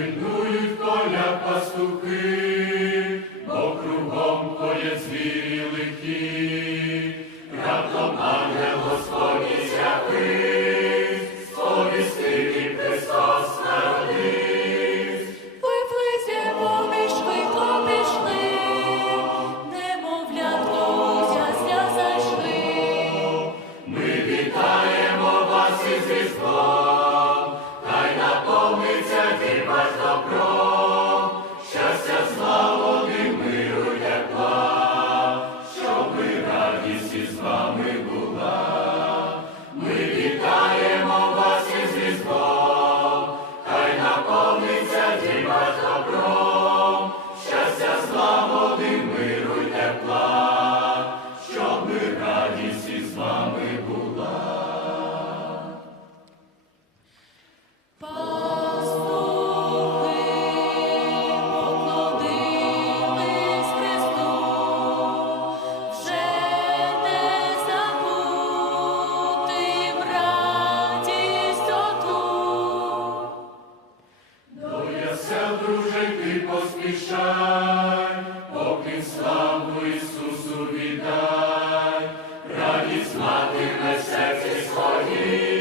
in Serce swoich.